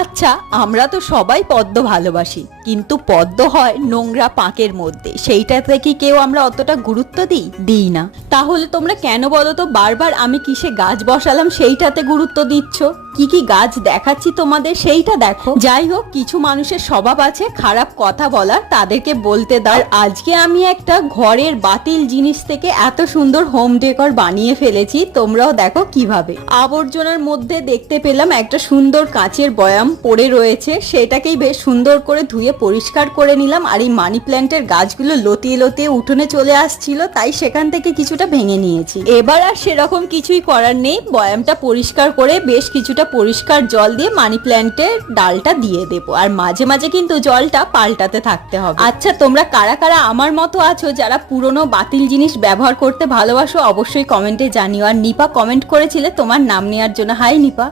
আচ্ছা, আমরা তো সবাই পদ্ম ভালোবাসি, কিন্তু পদ্ম হয় নোংরা পাঁকের মধ্যে, সেইটাতে কি কেউ আমরা অতটা গুরুত্ব দিই না। তাহলে তোমরা কেন বলো তো বারবার আমি কিসে গাছ বসালাম সেইটাতে গুরুত্ব দিচ্ছ? কি কি গাছ দেখাচ্ছি তোমাদের সেইটা দেখো। যাই হোক, কিছু মানুষের স্বভাব আছে খারাপ কথা বলার, তাদেরকে বলতে দাও। আর আজকে আমি একটা ঘরের বাতিল জিনিস থেকে এত সুন্দর হোম ডেকর বানিয়ে ফেলেছি, তোমরাও দেখো কিভাবে। আবর্জনার মধ্যে দেখতে পেলাম একটা সুন্দর কাঁচের বয়াম পড়ে রয়েছে, সেটাকেই বেশ সুন্দর করে ধুয়ে পরিষ্কার করে নিলাম। আর এই মানি প্ল্যান্টের গাছগুলো লতিয়ে লতিয়ে উঠোনে চলে আসছিল, তাই সেখান থেকে কিছুটা ভেঙে নিয়েছি। এবার আর সেরকম কিছুই করার নেই, বয়ামটা পরিষ্কার করে বেশ কিছুটা পরিষ্কার জল দিয়ে মানি প্ল্যান্টের ডালটা দিয়ে দেবো। আর মাঝে মাঝে কিন্তু জলটা পাল্টাতে থাকতে হবে। আচ্ছা, তোমরা কারা কারা আমার মতো আছো যারা পুরনো বাতিল জিনিস ব্যবহার করতে ভালোবাসো, অবশ্যই কমেন্টে জানিও। আর নিপা কমেন্ট করেছিলে তোমার নাম নেওয়ার জন্য। হাই নিপা।